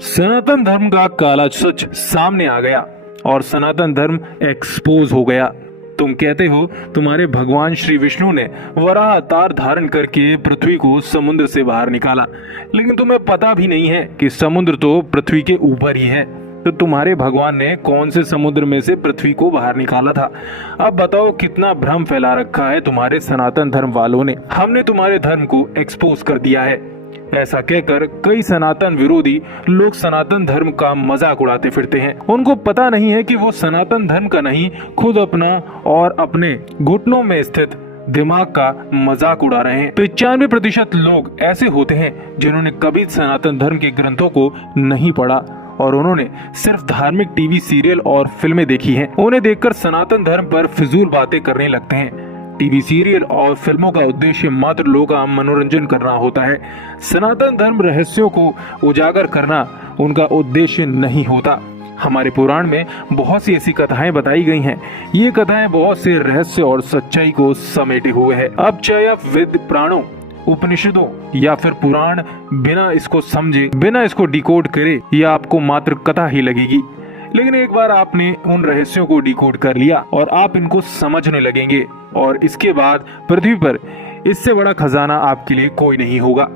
सनातन धर्म का काला सच सामने आ गया और सनातन धर्म एक्सपोज हो गया। तुम कहते हो तुम्हारे भगवान श्री विष्णु ने वराह अवतार धारण करके पृथ्वी को समुद्र से बाहर निकाला, लेकिन तुम्हें पता भी नहीं है कि समुद्र तो पृथ्वी के ऊपर ही है। तो तुम्हारे भगवान ने कौन से समुद्र में से पृथ्वी को बाहर निकाला था? अब बताओ कितना भ्रम फैला रखा है तुम्हारे सनातन धर्म वालों ने। हमने तुम्हारे धर्म को एक्सपोज कर दिया है। ऐसा कहकर कई सनातन विरोधी लोग सनातन धर्म का मजाक उड़ाते फिरते हैं। उनको पता नहीं है कि वो सनातन धर्म का नहीं, खुद अपना और अपने घुटनों में स्थित दिमाग का मजाक उड़ा रहे हैं। 95% लोग ऐसे होते हैं जिन्होंने कभी सनातन धर्म के ग्रंथों को नहीं पढ़ा और उन्होंने सिर्फ धार्मिक टीवी सीरियल और फिल्में देखी हैं। उन्हें देखकर सनातन धर्म पर फिजूल बातें करने लगते हैं। टीवी सीरियल और फिल्मों का उद्देश्य मात्र लोगों का मनोरंजन करना होता है। सनातन धर्म रहस्यों को उजागर करना उनका उद्देश्य नहीं होता। हमारे पुराण में बहुत सी ऐसी कथाएं बताई गई हैं। ये कथाएं बहुत से रहस्य और सच्चाई को समेटे हुए हैं। अब चाहे आप वेद पुराणों, उपनिषदों या फिर पुराण बिना इसको समझे, बिना इसको डिकोड करे, यह आपको मात्र कथा ही लगेगी। लेकिन एक बार आपने उन रहस्यों को डिकोड कर लिया और आप इनको समझने लगेंगे और इसके बाद पृथ्वी पर इससे बड़ा खजाना आपके लिए कोई नहीं होगा।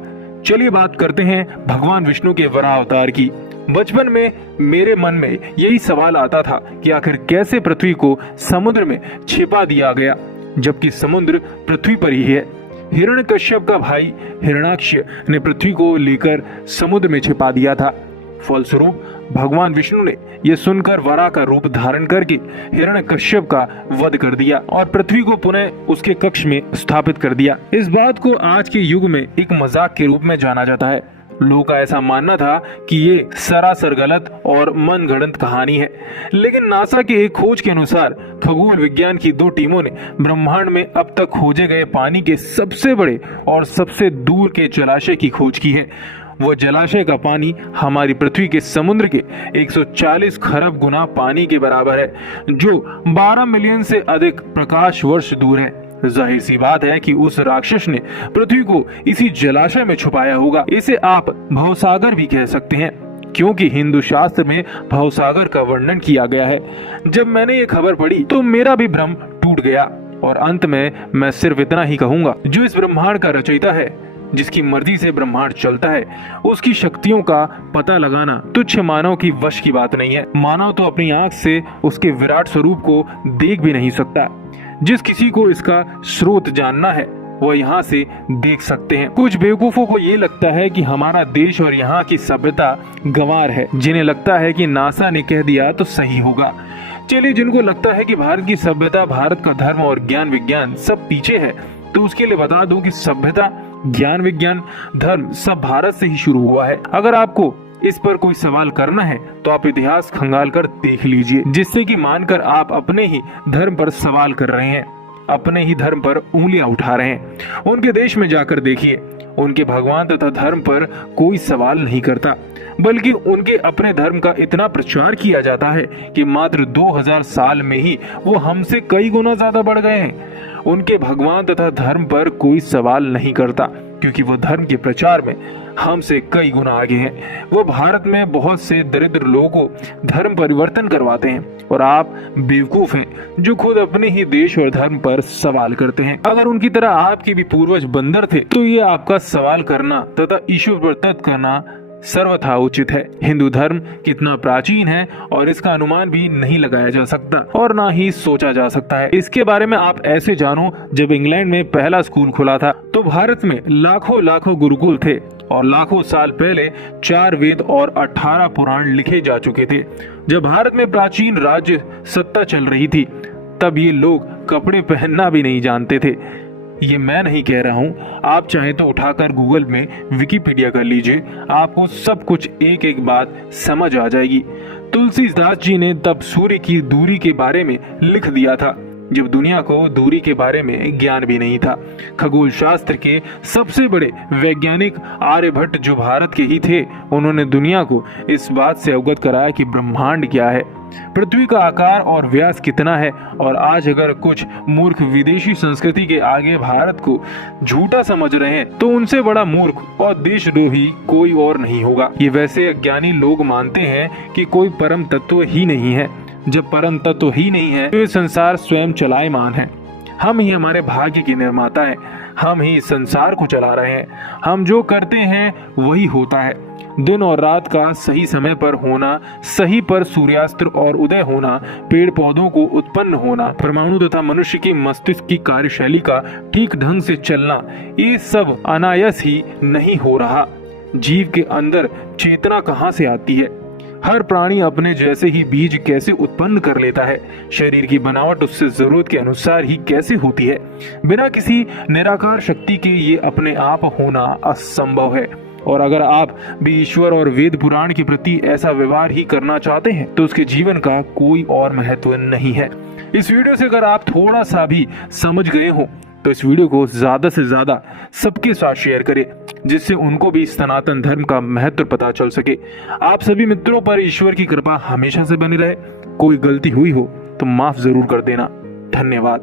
चलिए बात करते हैं भगवान विष्णु के वराह अवतार की। बचपन में मेरे मन में यही सवाल आता था कि आखिर कैसे पृथ्वी को समुद्र में छिपा दिया गया, जबकि समुद्र पृथ्वी पर ही है। हिरण्यकश्यप का भाई हिरण्याक्ष ने पृथ्वी को लेकर समुद्र में छिपा दिया था। फलस्वरूप भगवान विष्णु ने यह सुनकर वराह का रूप धारण करके हिरण्यकश्यप का वध कर दिया और पृथ्वी को पुनः उसके कक्ष में स्थापित कर दिया। इस बात को आज के युग में एक मजाक के रूप में जाना जाता है। लोगों का ऐसा मानना था कि ये सरासर गलत और मनगढ़ंत कहानी है, लेकिन नासा की एक खोज के अनुसार खगोल विज्ञान की 2 टीमों ने ब्रह्मांड में अब तक खोजे गए पानी के सबसे बड़े और सबसे दूर के जलाशय की खोज की है। वो जलाशय का पानी हमारी पृथ्वी के समुद्र के 140 खरब गुना पानी के बराबर है, जो 12 मिलियन से अधिक प्रकाश वर्ष दूर है। जाहिर सी बात है कि उस राक्षस ने पृथ्वी को इसी जलाशय में छुपाया होगा। इसे आप भवसागर भी कह सकते हैं, क्योंकि हिंदू शास्त्र में भवसागर का वर्णन किया गया है। जब मैंने ये खबर पढ़ी तो मेरा भी भ्रम टूट गया और अंत में मैं सिर्फ इतना ही कहूंगा, जो इस ब्रह्मांड का रचयिता है, जिसकी मर्जी से ब्रह्मांड चलता है, उसकी शक्तियों का पता लगाना तुच्छ मानव की वश की बात नहीं है। मानव तो अपनी आंख से उसके विराट स्वरूप को देख भी नहीं सकता। जिस किसी को इसका स्रोत जानना है वह यहाँ से देख सकते हैं। कुछ बेवकूफों को ये लगता है कि हमारा देश और यहाँ की सभ्यता गंवार है, जिन्हें लगता है कि नासा ने कह दिया तो सही होगा। चलिए, जिनको लगता है कि भारत की सभ्यता, भारत का धर्म और ज्ञान विज्ञान सब पीछे है, तो उसके लिए बता दूं कि सभ्यता, ज्ञान विज्ञान, धर्म सब भारत से ही शुरू हुआ है। अगर आपको इस पर कोई सवाल करना है तो आप इतिहास खंगाल कर देख लीजिए, जिससे कि मानकर आप अपने ही धर्म पर सवाल कर रहे हैं, अपने ही धर्म पर उंगलियां उठा रहे हैं। उनके देश में जाकर देखिए, उनके भगवान तथा धर्म पर कोई सवाल नहीं करता, बल्कि उनके अपने धर्म का इतना प्रचार किया जाता है कि मात्र 2000 साल में ही वो हमसे कई गुना ज्यादा बढ़ गए हैं। उनके भगवान तथा धर्म पर कोई सवाल नहीं करता, क्योंकि वो धर्म के प्रचार में हमसे कई गुना आगे हैं। वो भारत में बहुत से दरिद्र लोगों को धर्म परिवर्तन करवाते हैं और आप बेवकूफ हैं जो खुद अपने ही देश और धर्म पर सवाल करते हैं। अगर उनकी तरह आपके भी पूर्वज बंदर थे तो ये आपका सवाल करना तथा ईश्वर पर तर्क करना सर्वथा उचित है। हिंदू धर्म कितना प्राचीन है और इसका अनुमान भी नहीं लगाया जा सकता और ना ही सोचा जा सकता है। इसके बारे में आप ऐसे जानो, जब इंग्लैंड में पहला स्कूल खुला था तो भारत में लाखों लाखों गुरुकुल थे और लाखों साल पहले 4 वेद और 18 पुराण लिखे जा चुके थे। जब भारत में प्राचीन राज्य सत्ता चल रही थी तब ये लोग कपड़े पहनना भी नहीं जानते थे। ये मैं नहीं कह रहा हूँ, आप चाहे तो उठाकर गूगल में विकिपीडिया कर लीजिए, आपको सब कुछ एक एक बात समझ आ जाएगी। तुलसीदास जी ने तब सूर्य की दूरी के बारे में लिख दिया था। जब दुनिया को दूरी के बारे में ज्ञान भी नहीं था। खगोल शास्त्र के सबसे बड़े वैज्ञानिक आर्यभट्ट जो भारत के ही थे, उन्होंने दुनिया को इस बात से अवगत कराया कि ब्रह्मांड क्या है, पृथ्वी का आकार और व्यास कितना है। और आज अगर कुछ मूर्ख विदेशी संस्कृति के आगे भारत को झूठा समझ रहे हैं तो उनसे बड़ा मूर्ख और देशद्रोही कोई और नहीं होगा। ये वैसे अज्ञानी लोग मानते हैं कि कोई परम तत्व ही नहीं है। जब परम तत्व ही नहीं है तो ये संसार स्वयं चलायमान है। हम ही हमारे भाग्य के निर्माता हैं, हम ही इस संसार को चला रहे हैं। हम जो करते हैं वही होता है। दिन और रात का सही समय पर होना, सही पर सूर्यास्त और उदय होना, पेड़ पौधों को उत्पन्न होना, परमाणु तथा मनुष्य की मस्तिष्क की कार्यशैली का ठीक ढंग से चलना, ये सब अनायास ही नहीं हो रहा। जीव के अंदर चेतना कहाँ से आती है? हर प्राणी अपने जैसे ही बीज कैसे उत्पन्न कर लेता है? शरीर की बनावट उससे जरूरत के अनुसार ही कैसे होती है? बिना किसी निराकार शक्ति के ये अपने आप होना असंभव है। और अगर आप भी ईश्वर और वेद पुराण के प्रति ऐसा व्यवहार ही करना चाहते हैं तो उसके जीवन का कोई और महत्व नहीं है। इस वीडियो से अगर आप थोड़ा सा भी समझ गए हो तो इस वीडियो को ज्यादा से ज्यादा सबके साथ शेयर करें, जिससे उनको भी सनातन धर्म का महत्व पता चल सके। आप सभी मित्रों पर ईश्वर की कृपा हमेशा से बनी रहे। कोई गलती हुई हो तो माफ जरूर कर देना। धन्यवाद।